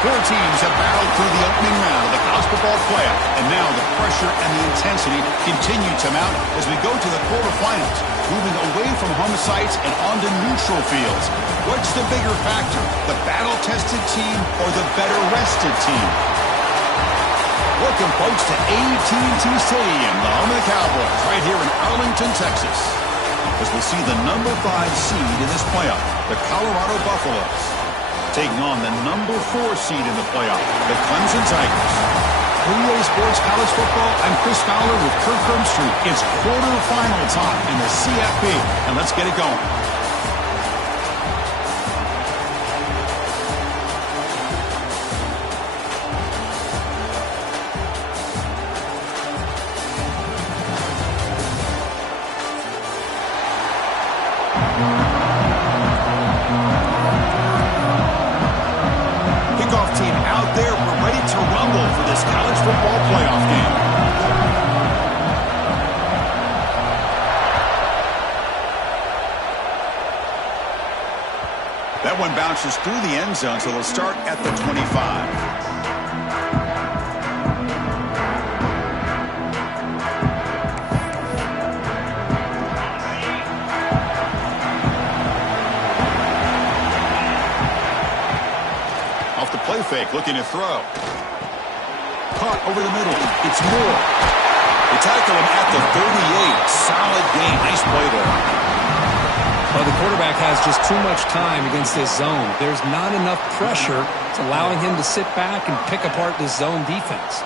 Four teams have battled through the opening round of the college football playoff, and now the pressure and the intensity continue to mount as we go to the quarterfinals, moving away from home sites and onto neutral fields. What's the bigger factor, the battle-tested team or the better-rested team? Welcome, folks, to AT&T Stadium, the home of the Cowboys, right here in Arlington, Texas, as we see the number 5 seed in this playoff, the Colorado Buffaloes, taking on the number 4 seed in the playoff, the Clemson Tigers. For EA Sports College Football, I'm Chris Fowler with Kirk Herbstreit. It's quarterfinal time in the CFP, and let's get it going. That one bounces through the end zone, so they'll start at the 25. Off the play fake, looking to throw. Caught over the middle. It's Moore. They tackle him at the 38. Solid game. Nice play there. Well, the quarterback has just too much time against this zone. There's not enough pressure. It's allowing him to sit back and pick apart this zone defense.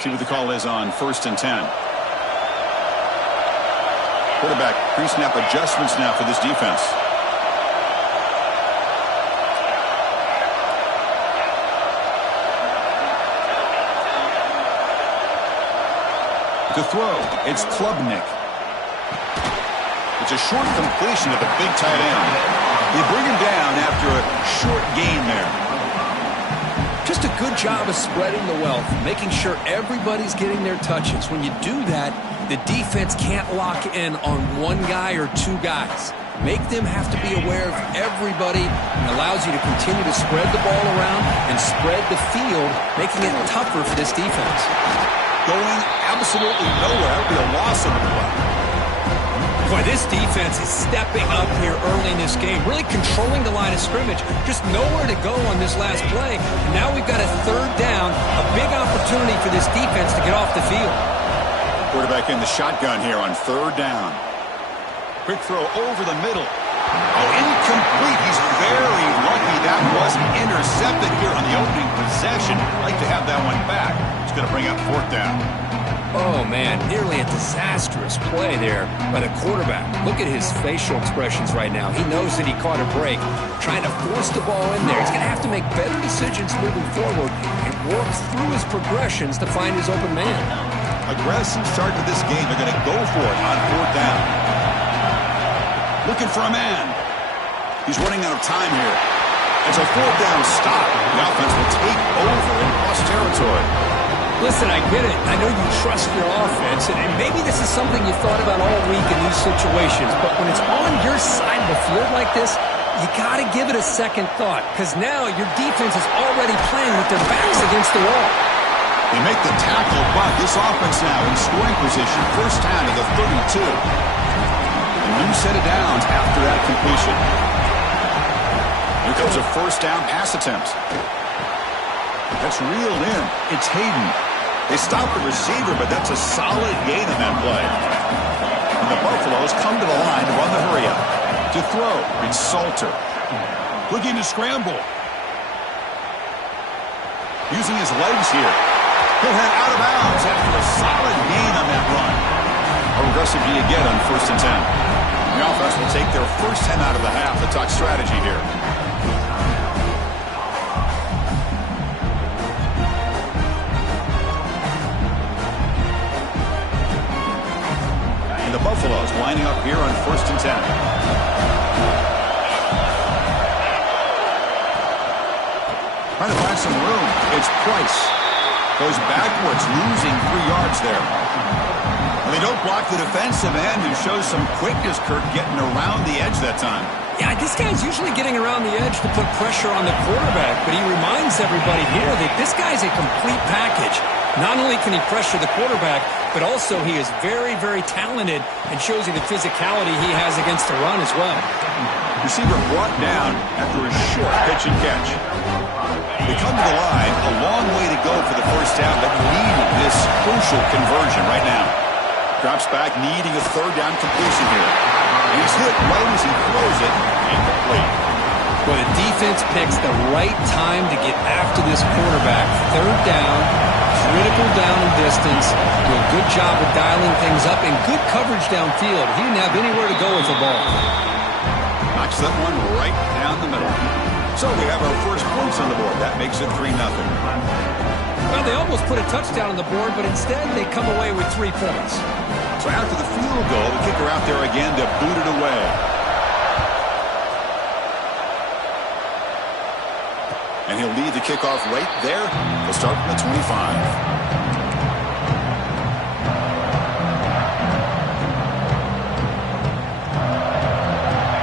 See what the call is on 1st and 10. Quarterback pre-snap adjustments now for this defense. To throw, it's Klubnik. It's a short completion of the big tight end. They bring him down after a short gain there. Just a good job of spreading the wealth, making sure everybody's getting their touches. When you do that, the defense can't lock in on one guy or two guys. Make them have to be aware of everybody, and allows you to continue to spread the ball around and spread the field, making it tougher for this defense. Going absolutely nowhere. That would be a loss of the play. Boy, this defense is stepping up here early in this game, really controlling the line of scrimmage. Just nowhere to go on this last play. And now we've got a 3rd down, a big opportunity for this defense to get off the field. Quarterback in the shotgun here on 3rd down. Quick throw over the middle. Oh, incomplete. He's very lucky that was intercepted here on the opening possession. I'd like to have that one back. It's going to bring up 4th down. Oh, man, nearly a disastrous play there by the quarterback. Look at his facial expressions right now. He knows that he caught a break, trying to force the ball in there. He's going to have to make better decisions moving forward and work through his progressions to find his open man. Aggressive start to this game. They're going to go for it on 4th down. Looking for a man. He's running out of time here. It's a 4th down stop. The offense will take over in cross territory. Listen, I get it. I know you trust your offense, and maybe this is something you've thought about all week in these situations, but when it's on your side of the field like this, you got to give it a second thought, because now your defense is already playing with their backs against the wall. They make the tackle, but this offense now in scoring position. 1st down to the 32. A new set of downs after that completion. Here comes a 1st down pass attempt. That's reeled in. It's Hayden. They stop the receiver, but that's a solid gain on that play. And the Buffaloes come to the line to run the hurry-up. To throw, it's Salter. Looking to scramble. Using his legs here. He'll head out of bounds after a solid gain on that run. How aggressive do you get on 1st and 10? The offense will take their first 10 out of the half to talk strategy here. And the Buffaloes lining up here on 1st and 10. Trying to find some room. It's Price. Goes backwards, losing 3 yards there. They don't block the defensive end and show some quickness, Kirk, getting around the edge that time. Yeah, this guy's usually getting around the edge to put pressure on the quarterback, but he reminds everybody here that this guy's a complete package. Not only can he pressure the quarterback, but also he is very, very talented and shows you the physicality he has against the run as well. Receiver brought down after a short pitch and catch. They come to the line, a long way to go for the first down, but needing this crucial conversion right now. Drops back, needing a third down completion here. And he's hit right as he throws it, incomplete. Well, the defense picks the right time to get after this quarterback. Third down, critical down and distance. Do a good job of dialing things up and good coverage downfield. He didn't have anywhere to go with the ball. Knocks that one right down the middle. So we have our first points on the board. That makes it 3-0. Well, they almost put a touchdown on the board, but instead they come away with 3 points. So after the field goal, the kicker out there again to boot it away. And he'll lead the kickoff right there. He'll start from the 25.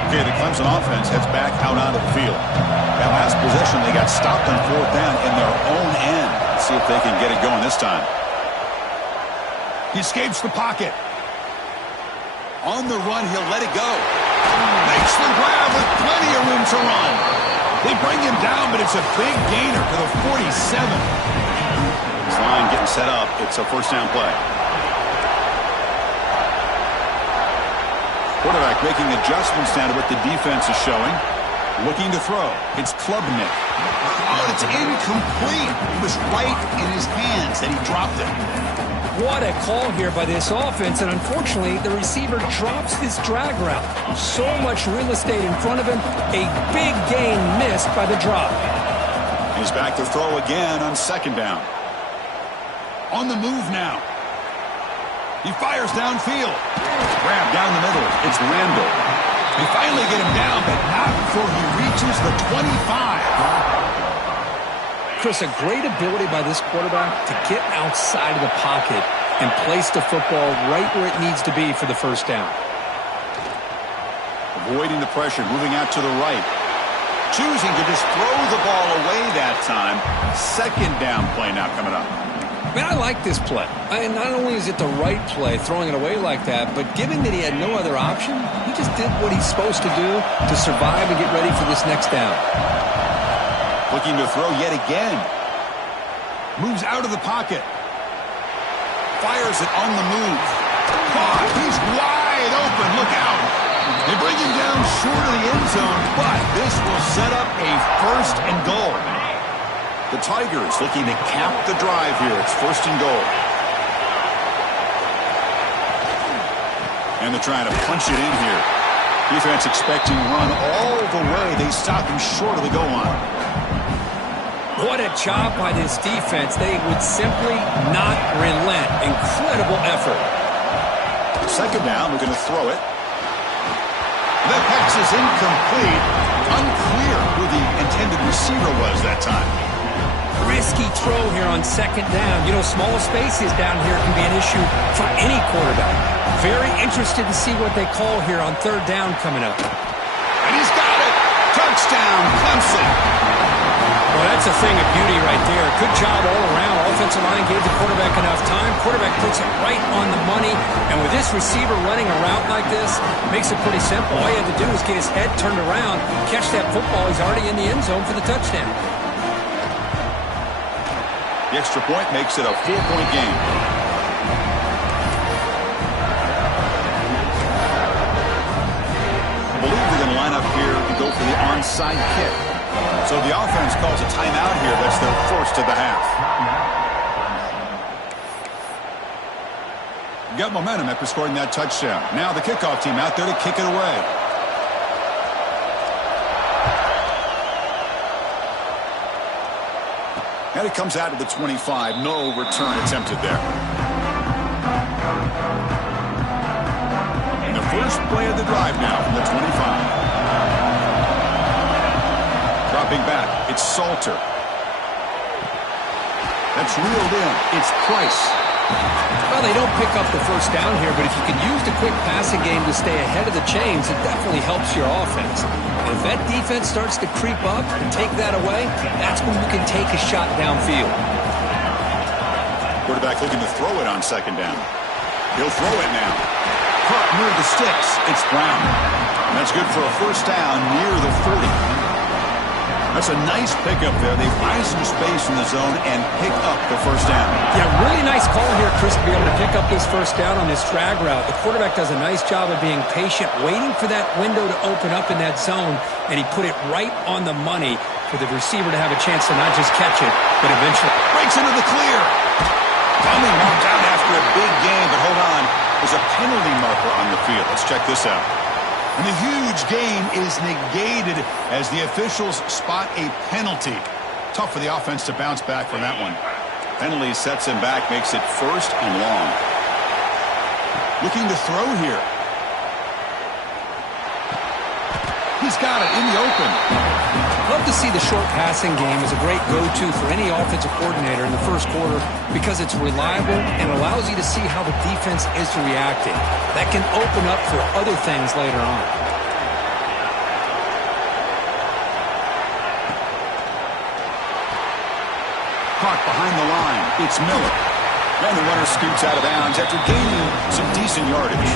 Okay, the Clemson offense heads back out onto the field. That last possession, they got stopped on fourth down in their own end. Let's see if they can get it going this time. He escapes the pocket. On the run, he'll let it go. Makes the grab with plenty of room to run. They bring him down, but it's a big gainer to the 47. This line getting set up. It's a first down play. Quarterback making adjustments now to what the defense is showing. Looking to throw. It's Klubnik. Oh, it's incomplete. It was right in his hands that he dropped it. What a call here by this offense, and unfortunately, the receiver drops this drag route. So much real estate in front of him, a big gain missed by the drop. He's back to throw again on second down. On the move now. He fires downfield. Grab down the middle. It's Randall. They finally get him down, but not before he reaches the 25. Chris, a great ability by this quarterback to get outside of the pocket and place the football right where it needs to be for the first down. Avoiding the pressure, moving out to the right. Choosing to just throw the ball away that time. Second down play now coming up. Man, I like this play. And not only is it the right play, throwing it away like that, but given that he had no other option, he just did what he's supposed to do to survive and get ready for this next down. Looking to throw yet again. Moves out of the pocket. Fires it on the move. Caught. He's wide open. Look out. They bring him down short of the end zone, but this will set up a first and goal. The Tigers looking to cap the drive here. It's first and goal. And they're trying to punch it in here. Defense expecting run all the way. They stop him short of the goal line. What a job by this defense. They would simply not relent. Incredible effort. Second down, we're going to throw it. That pass is incomplete. Unclear who the intended receiver was that time. Risky throw here on second down. You know, small spaces down here can be an issue for any quarterback. Very interested to see what they call here on third down coming up. And he's got it. Touchdown, Clemson. Well, that's a thing of beauty right there. Good job all around. Offensive line gave the quarterback enough time. Quarterback puts it right on the money. And with this receiver running a route like this, makes it pretty simple. All you have to do is get his head turned around, catch that football. He's already in the end zone for the touchdown. The extra point makes it a 4-point game. I believe they're going to line up here to go for the onside kick. So the offense calls a timeout here. That's their first of the half. Got momentum after scoring that touchdown. Now the kickoff team out there to kick it away. And it comes out to the 25. No return attempted there. And the first play of the drive now from the 25. Dropping back, it's Salter. That's reeled in. It's Price. Well, they don't pick up the first down here, but if you can use the quick passing game to stay ahead of the chains, it definitely helps your offense. And if that defense starts to creep up and take that away, that's when you can take a shot downfield. Quarterback looking to throw it on second down. He'll throw it now. Caught near the sticks. It's Brown. And that's good for a first down near the 40. That's a nice pickup there. They find some space in the zone and pick up the first down. Yeah, really nice call here, Chris, to be able to pick up this first down on this drag route. The quarterback does a nice job of being patient, waiting for that window to open up in that zone, and he put it right on the money for the receiver to have a chance to not just catch it, but eventually breaks into the clear. Coming marked out after a big gain, but hold on. There's a penalty marker on the field. Let's check this out. And the huge gain is negated as the officials spot a penalty. Tough for the offense to bounce back from that one. Penalty sets him back, makes it first and long. Looking to throw here. He's got it in the open. Love to see the short passing game as a great go-to for any offensive coordinator in the first quarter because it's reliable and allows you to see how the defense is reacting. That can open up for other things later on. Caught behind the line. It's Miller. And the runner scoots out of bounds after gaining some decent yardage.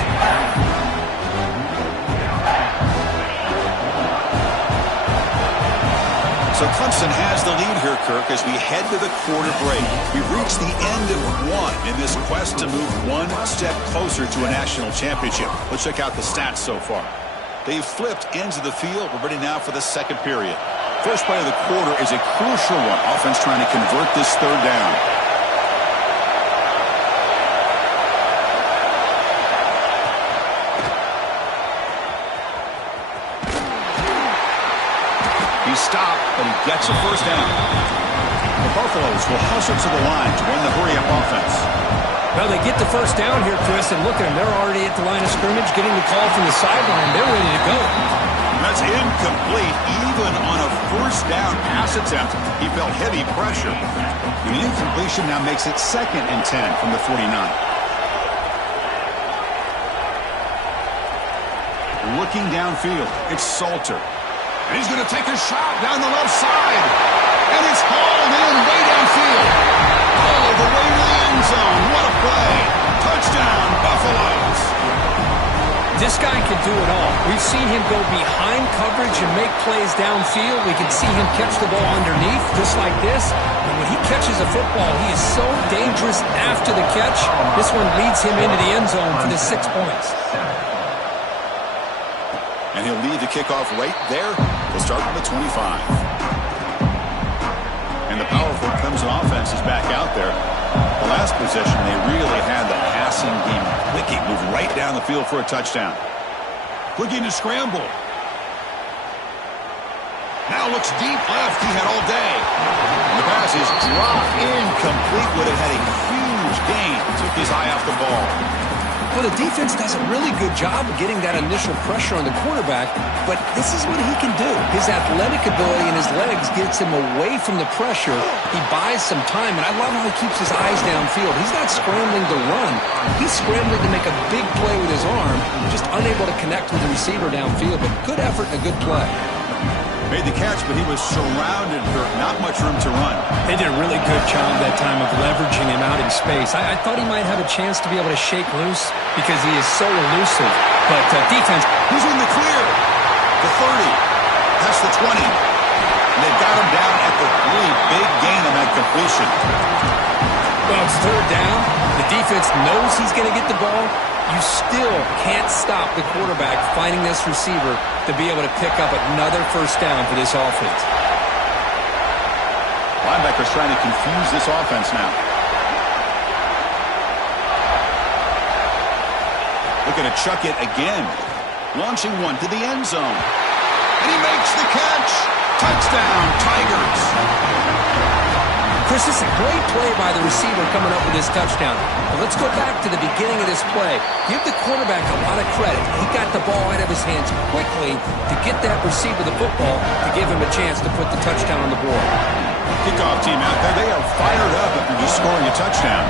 So Clemson has the lead here, Kirk, as we head to the quarter break. We've reached the end of one in this quest to move one step closer to a national championship. Let's check out the stats so far. They've flipped ends of the field. We're ready now for the second period. First play of the quarter is a crucial one. Offense trying to convert this third down. Stopped, but he gets a first down. The Buffaloes will hustle to the line to run the hurry-up offense. Well, they get the first down here, Chris, and look at them. They're already at the line of scrimmage, getting the call from the sideline. They're ready to go. That's incomplete. Even on a first down pass attempt, he felt heavy pressure. The incompletion now makes it 2nd and 10 from the 49. Looking downfield, it's Salter. And he's going to take a shot down the left side. And it's hauled in way downfield. All the way to the end zone. What a play. Touchdown, Buffaloes. This guy can do it all. We've seen him go behind coverage and make plays downfield. We can see him catch the ball underneath, just like this. And when he catches a football, he is so dangerous after the catch. This one leads him into the end zone for the 6 points. And he'll lead the kickoff right there. He'll start from the 25. And the powerful Clemson offense is back out there. The last possession, they really had the passing game clicking. Moved right down the field for a touchdown. Looking to scramble. Now looks deep left. He had all day. And the pass is dropped incomplete. Would have had a huge gain. Took his eye off the ball. Well, the defense does a really good job of getting that initial pressure on the quarterback, but this is what he can do. His athletic ability and his legs gets him away from the pressure. He buys some time, and I love how he keeps his eyes downfield. He's not scrambling to run. He's scrambling to make a big play with his arm, just unable to connect with the receiver downfield, but good effort and a good play. Made the catch, but he was surrounded for not much room to run. They did a really good job that time of leveraging him out in space. I thought he might have a chance to be able to shake loose because he is so elusive. But defense... He's in the clear. The 30. That's the 20. And they've got him down at the 3. Big gain on that completion. Well, it's third down. The defense knows he's going to get the ball. You still can't stop the quarterback finding this receiver to be able to pick up another first down for this offense. Linebackers trying to confuse this offense now. Looking to chuck it again. Launching one to the end zone. And he makes the catch. Touchdown, Tigers. Chris, this is a great play by the receiver coming up with this touchdown. But let's go back to the beginning of this play. Give the quarterback a lot of credit. He got the ball out of his hands quickly to get that receiver the football to give him a chance to put the touchdown on the board. Kickoff team out there. They are fired up after just scoring a touchdown.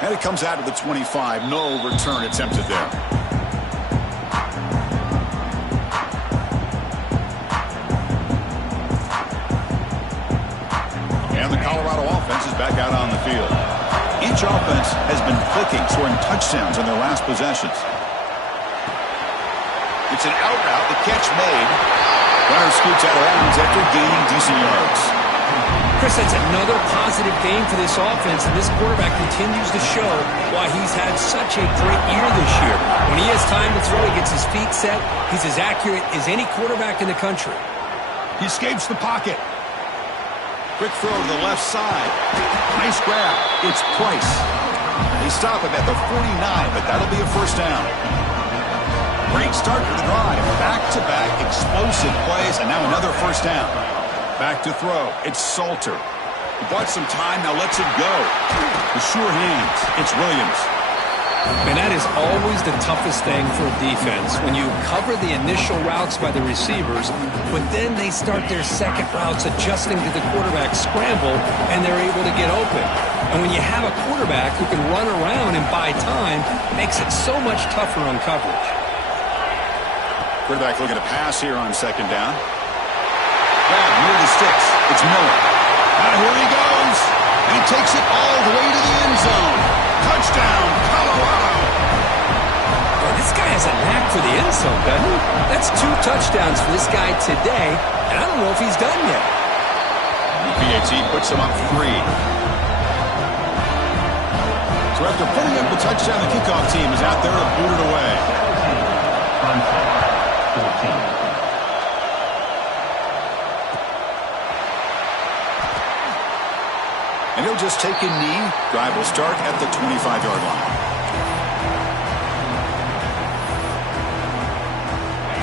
And it comes out of the 25. No return attempted there. And the Colorado offense is back out on the field. Each offense has been clicking, scoring touchdowns in their last possessions. It's an out route, the catch made. Runner scoots out of bounds after gaining decent yards. Chris, that's another positive game for this offense, and this quarterback continues to show why he's had such a great year this year. When he has time to throw, he gets his feet set. He's as accurate as any quarterback in the country. He escapes the pocket. Quick throw to the left side. Nice grab. It's Price. They stop him at the 49, but that'll be a first down. Great start to the drive. Back-to-back explosive plays, and now another first down. Back to throw. It's Salter. He bought some time, now lets it go. The sure hands. It's Williams. And that is always the toughest thing for a defense, when you cover the initial routes by the receivers, but then they start their second routes adjusting to the quarterback scramble, and they're able to get open. And when you have a quarterback who can run around and buy time, it makes it so much tougher on coverage. Quarterback looking to pass here on second down. Grab near the sticks. It's Miller. Now here he goes. And he takes it all the way to the end zone. Touchdown, Colorado. Well, this guy has a knack for the end zone, doesn't he? That's 2 touchdowns for this guy today, and I don't know if he's done yet. PAT puts him up 3. So after putting up the touchdown, the kickoff team is out there to boot it away. And he'll just take a knee. Drive will start at the 25-yard line.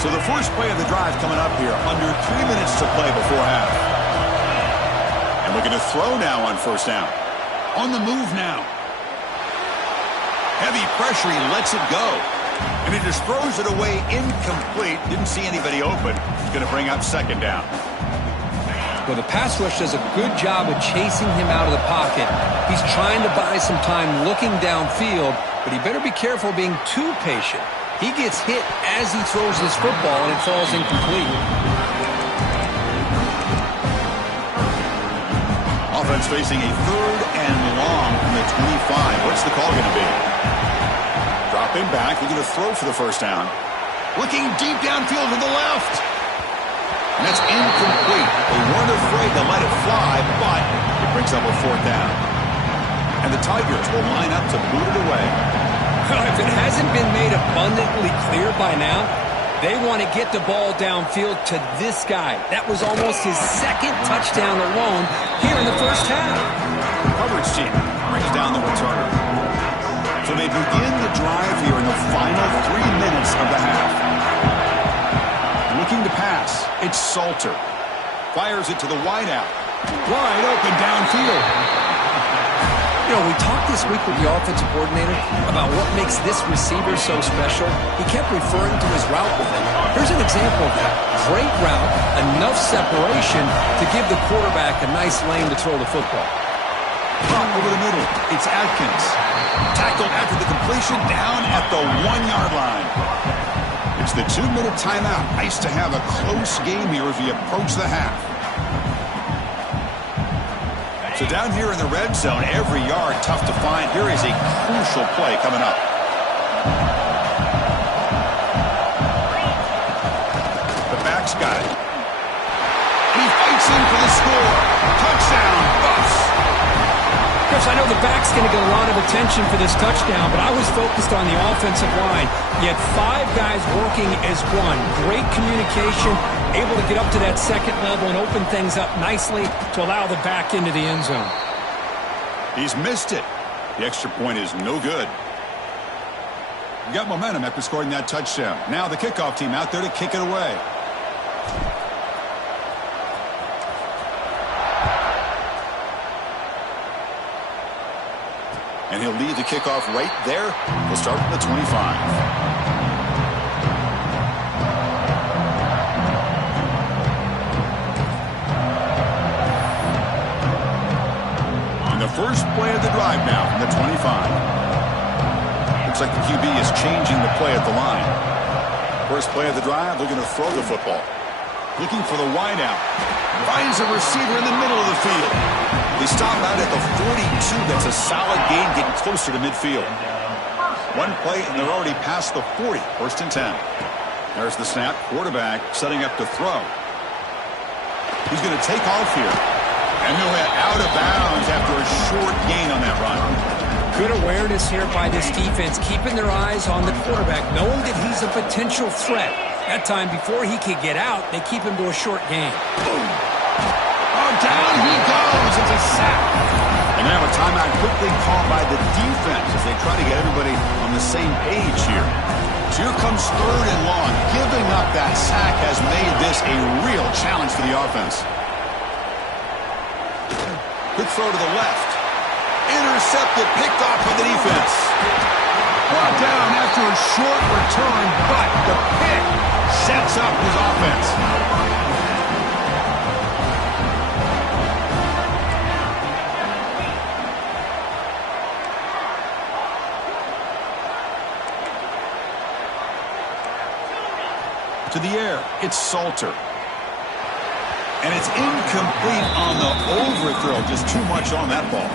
So the first play of the drive coming up here. Under 3 minutes to play before half. And looking to throw now on first down. On the move now. Heavy pressure. He lets it go. And he just throws it away incomplete. Didn't see anybody open. He's going to bring up second down. Well, the pass rush does a good job of chasing him out of the pocket. He's trying to buy some time looking downfield, but he better be careful being too patient. He gets hit as he throws this football, and it falls incomplete. Offense facing a 3rd and long from the 25. What's the call going to be? Dropping back, looking to throw for the first down. Looking deep downfield to the left. And that's incomplete. They weren't afraid to let it fly, but it brings up a 4th down. And the Tigers will line up to boot it away. If it hasn't been made abundantly clear by now, they want to get the ball downfield to this guy. That was almost his 2nd touchdown alone here in the first half. Coverage team brings down the returner. So they begin the drive here in the final 3 minutes of the half. Looking to pass. It's Salter. Fires it to the wideout. Wide open downfield. You know, we talked this week with the offensive coordinator about what makes this receiver so special. He kept referring to his route with him. Here's an example of that. Great route, enough separation to give the quarterback a nice lane to throw the football. Caught over the middle. It's Atkins. Tackled after the completion down at the 1-yard line. It's the 2-minute timeout. Nice to have a close game here as we approach the half. So down here in the red zone, every yard tough to find. Here is a crucial play coming up. The back's got it. And he fights in for the score. Touchdown, Buffs. Chris, I know the back's going to get a lot of attention for this touchdown, but I was focused on the offensive line. You had 5 guys working as one. Great communication, able to get up to that second level and open things up nicely to allow the back into the end zone. He's missed it. The extra point is no good. You got momentum after scoring that touchdown. Now the kickoff team out there to kick it away. And he'll lead the kickoff right there. He'll start from the 25. And the first play of the drive now from the 25. Looks like the QB is changing the play at the line. First play of the drive, looking to throw the football. Looking for the wideout. Finds a receiver in the middle of the field. They stop out at the 42. That's a solid gain, getting closer to midfield. One play, and they're already past the 40. First and 10. There's the snap. Quarterback setting up to throw. He's going to take off here. And he'll head out of bounds after a short gain on that run. Good awareness here by this defense, keeping their eyes on the quarterback, knowing that he's a potential threat. That time, before he could get out, they keep him to a short gain. Boom. Oh, down he goes. It's a sack. And now a timeout quickly called by the defense as they try to get everybody on the same page here. So here comes third and long. Giving up that sack has made this a real challenge for the offense. Quick throw to the left. Intercepted, picked off by the defense. Brought down after a short return, but the pick sets up his offense. To the air, it's Salter. And it's incomplete on the overthrow. Just too much on that ball.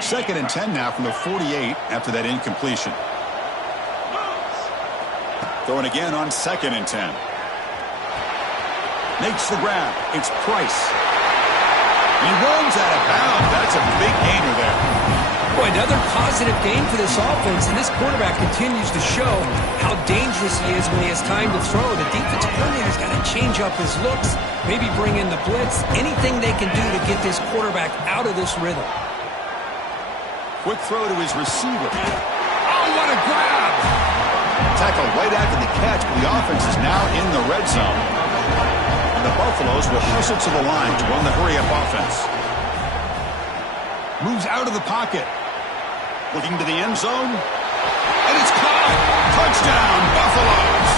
Second and 10 now from the 48 after that incompletion. Throwing again on second and 10. Makes the grab. It's Price. He runs out of bounds. That's a big gainer there. Boy, another positive gain for this offense, and this quarterback continues to show how dangerous he is when he has time to throw. The defensive coordinator's got to change up his looks, maybe bring in the blitz, anything they can do to get this quarterback out of this rhythm. Quick throw to his receiver. Oh, what a grab! Tackle right after the catch, but the offense is now in the red zone. And the Buffaloes will hustle to the line to run the hurry-up offense. Moves out of the pocket. Looking to the end zone. And it's caught! Touchdown, Buffaloes!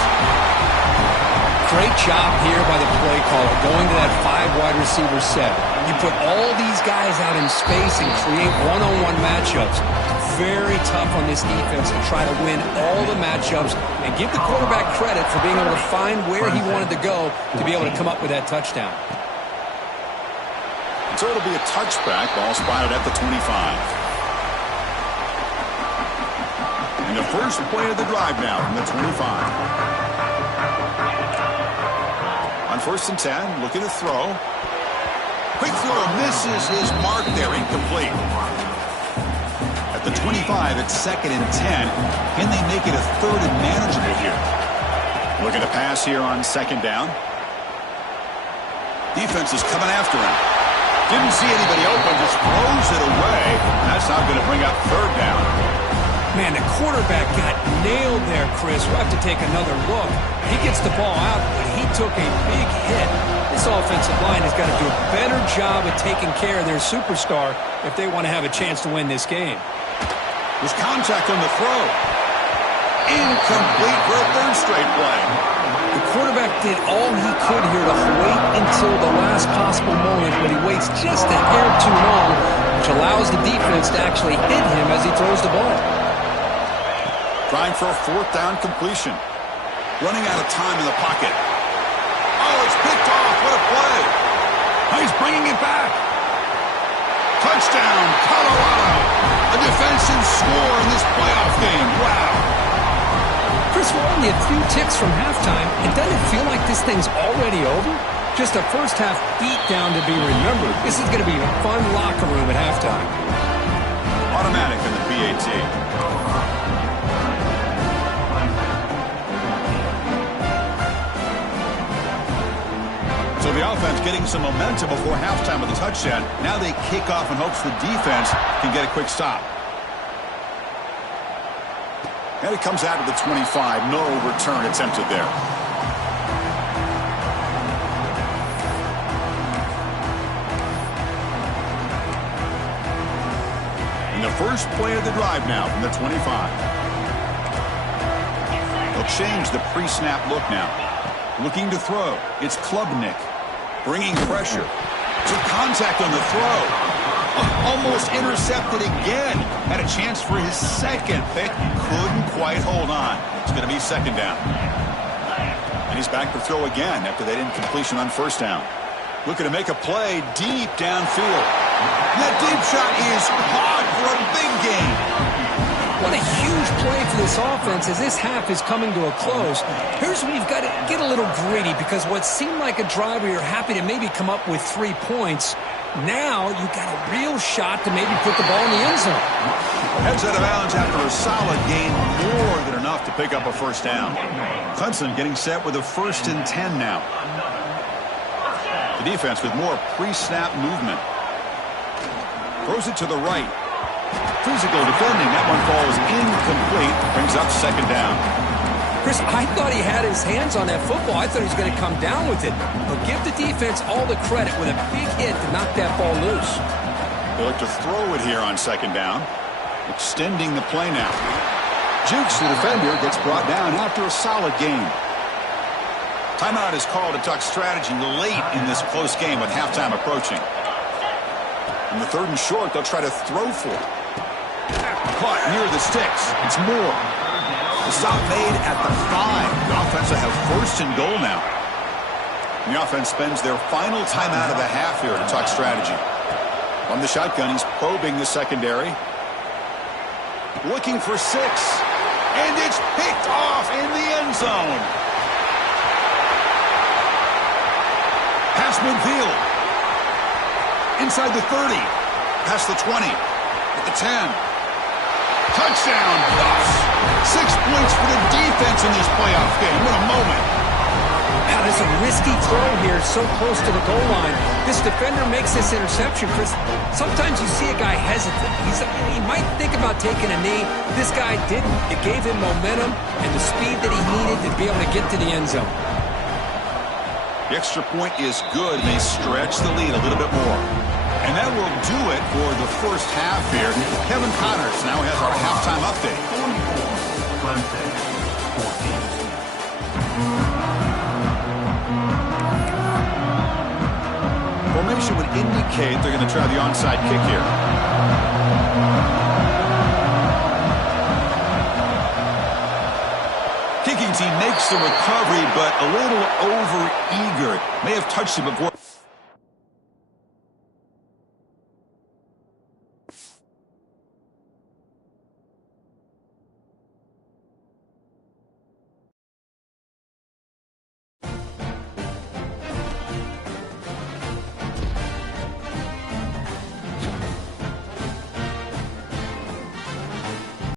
Great job here by the play caller, going to that 5 wide receiver set. You put all these guys out in space and create one-on-one matchups. Very tough on this defense to try to win all the matchups and give the quarterback credit for being able to find where he wanted to go to be able to come up with that touchdown. So it'll be a touchback. Ball spotted at the 25. And the first play of the drive now from the 25. On first and 10, looking to throw. Quick throw misses his mark there, incomplete. At the 25, it's second and 10. Can they make it a third and manageable here? Looking to pass here on second down. Defense is coming after him. Didn't see anybody open, just throws it away. That's not going to bring up third down. Man, the quarterback got nailed there, Chris. We'll have to take another look. He gets the ball out, but he took a big hit. This offensive line has got to do a better job of taking care of their superstar if they want to have a chance to win this game. There's contact on the throw. Incomplete for a third straight play. The quarterback did all he could here to wait until the last possible moment, but he waits just a hair too long, which allows the defense to actually hit him as he throws the ball. Trying for a fourth down completion. Running out of time in the pocket. Oh, it's picked off. What a play. Oh, he's bringing it back. Touchdown, Colorado. A defensive score in this playoff game. Wow. Chris, we're only a few ticks from halftime, and doesn't it feel like this thing's already over? Just a first-half beatdown to be remembered. This is going to be a fun locker room at halftime. Automatic in the PAT. So the offense getting some momentum before halftime with the touchdown. Now they kick off in hopes the defense can get a quick stop. And it comes out of the 25. No return attempted there. And the first play of the drive now from the 25. They'll change the pre-snap look now. Looking to throw. It's Klubnik. Bringing pressure. Took contact on the throw. Almost intercepted again. Had a chance for his second pick. Couldn't quite hold on. It's going to be second down. And he's back to throw again after that incompletion on first down. Looking to make a play deep downfield. That deep shot is caught for a big gain. What a huge play for this offense as this half is coming to a close. Here's where you've got to get a little greedy, because what seemed like a drive where you're happy to maybe come up with 3 points, now you've got a real shot to maybe put the ball in the end zone. Heads out of bounds after a solid gain, more than enough to pick up a first down. Clemson getting set with a 1st and 10 now. The defense with more pre-snap movement. Throws it to the right. Physical defending. That one falls incomplete. Brings up second down. Chris, I thought he had his hands on that football. I thought he was going to come down with it. But give the defense all the credit with a big hit to knock that ball loose. They look to throw it here on second down. Extending the play now. Jukes, the defender, gets brought down after a solid gain. Timeout is called to Duck strategy late in this close game with halftime approaching. In the 3rd and short, they'll try to throw for it. Caught near the sticks. It's Moore. The stop made at the 5. The offense will have 1st and goal now. And the offense spends their final timeout of the half here to talk strategy. From the shotgun, he's probing the secondary. Looking for 6. And it's picked off in the end zone. Pass midfield. Inside the 30. Past the 20. At the 10. Touchdown, Buffs. 6 points for the defense in this playoff game. What a moment. Now, there's a risky throw here so close to the goal line. This defender makes this interception, Chris. Sometimes you see a guy hesitant. He might think about taking a knee. This guy didn't. It gave him momentum and the speed that he needed to be able to get to the end zone. The extra point is good. They stretch the lead a little bit more. And that will do it for the first half here. Kevin Connors now has our halftime update. Formation would indicate they're going to try the onside kick here. Kicking team makes the recovery, but a little over-eager. May have touched it before.